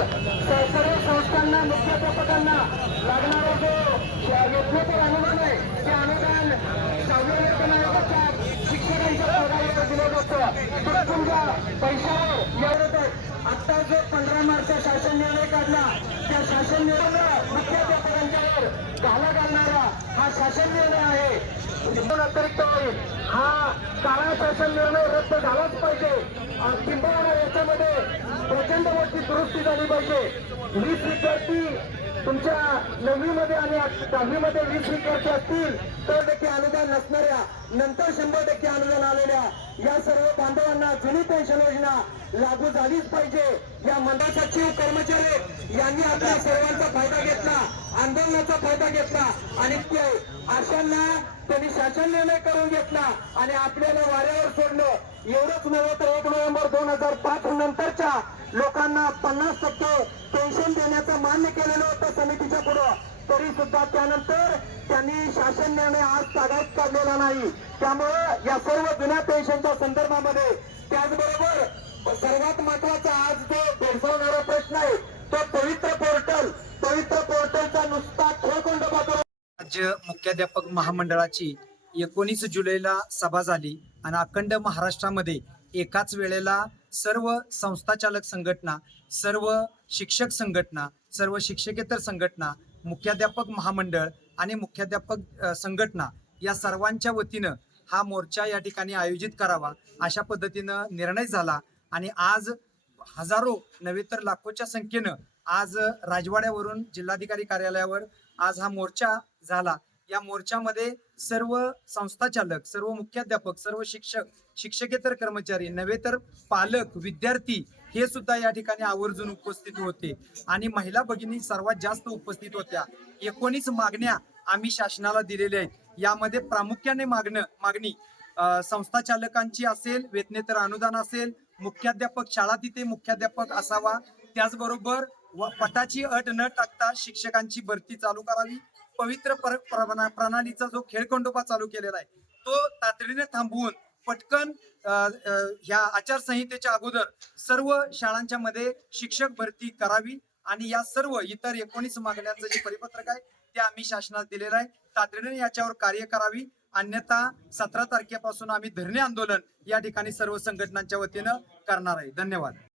स- सर्व संस्थांना मुख्याध्यापकांना लागणारा जो योजनेचा अनुदान आहे ते अनुदान सहाव्या वेतन आयोगाच्या शिक्षकांच्या पगारावर दिलं जातं तर पैशावर एवढत आहे आता जो पंधरा मार्च शासन निर्णय काढला त्या शासन निर्णय मुख्याध्यापकांच्यावर घाला घालणारा हा शासन निर्णय आहे. अतिरिक्त होईल हा काळा शासन निर्णय रद्द झालाच पाहिजे. किंबहुना याच्यामध्ये प्रचंड मोठी दुरुस्ती झाली पाहिजे. वीस विद्यार्थी तुमच्या नववीमध्ये आणि दहावीमध्ये वीस विद्यार्थी असतील तर टक्के अनुदान नसणाऱ्या नंतर शंभर टक्के अनुदान आलेल्या या सर्व बांधवांना जुनी पेन्शन योजना लागू झालीच पाहिजे. या मंडळ सचिव कर्मचारी यांनी आपल्या सर्वांचा फायदा घेतला आंदोलनाचा फायदा घेतला. आणि अशांना त्यांनी शासन निर्णय करून घेतला आणि आपल्याला वाऱ्यावर सोडलं. एवढंच नव्हे तर एक नोव्हेंबर दोन हजार पाच नंतरच्या लोकांना पन्नास टक्के पेन्शन देण्याचं मान्य केलेलं होतं समितीच्या पुढं. तरी सुद्धा त्यानंतर त्यांनी शासन निर्णय आज ताब्यात काढलेला नाही. त्यामुळं या सर्व जुन्या पेन्शनच्या संदर्भामध्ये त्याचबरोबर सर्वात महत्त्वाचा आज जो भेडसावणारा प्रश्न आहे तो पवित्र पोर्टल पवित्र पोर्टलचा नुसता खेळकोंडोबा राज्य मुख्याध्यापक महामंडळाची एकोणीस जुलैला सभा झाली आणि अखंड महाराष्ट्रामध्ये एकाच वेळेला सर्व संस्थाचालक संघटना सर्व शिक्षक संघटना सर्व शिक्षकेतर संघटना मुख्याध्यापक महामंडळ आणि मुख्याध्यापक संघटना या सर्वांच्या वतीनं हा मोर्चा या ठिकाणी आयोजित करावा अशा पद्धतीनं निर्णय झाला. आणि आज हजारो नव्हे तर लाखोच्या संख्येनं आज राजवाड्यावरून जिल्हाधिकारी कार्यालयावर आज हा मोर्चा झाला. या मोर्चामध्ये सर्व संस्थाचालक सर्व मुख्याध्यापक सर्व शिक्षक शिक्षकेतर कर्मचारी नव्हे तर पालक विद्यार्थी हे सुद्धा या ठिकाणी आवर्जून उपस्थित होते. आणि महिला भगिनी सर्वात जास्त उपस्थित होत्या. एकोणीस मागण्या आम्ही शासनाला दिलेल्या आहेत. यामध्ये प्रामुख्याने मागणं मागणी संस्थाचालकांची असेल वेतनेतर अनुदान असेल मुख्याध्यापक शाळा तिथे मुख्याध्यापक असावा. त्याचबरोबर व पटाची अट न टाकता शिक्षकांची भरती चालू करावी. पवित्र पर- प्रणा- प्रणालीचा जो खेळखंडोबा चालू केलेला आहे तो तातडीने थांबवून पटकन ह्या आचारसंहितेच्या अगोदर सर्व शाळांच्या मध्ये शिक्षक भरती करावी. आणि या सर्व इतर एकोणीस मागण्यांचं जे परिपत्रक आहे ते आम्ही शासनास दिलेलं आहे. तातडीने याच्यावर कार्य करावी. अन्यथा सतरा तारखेपासून आम्ही धरणे आंदोलन या ठिकाणी सर्व संघटनांच्या वतीनं करणार आहे. धन्यवाद.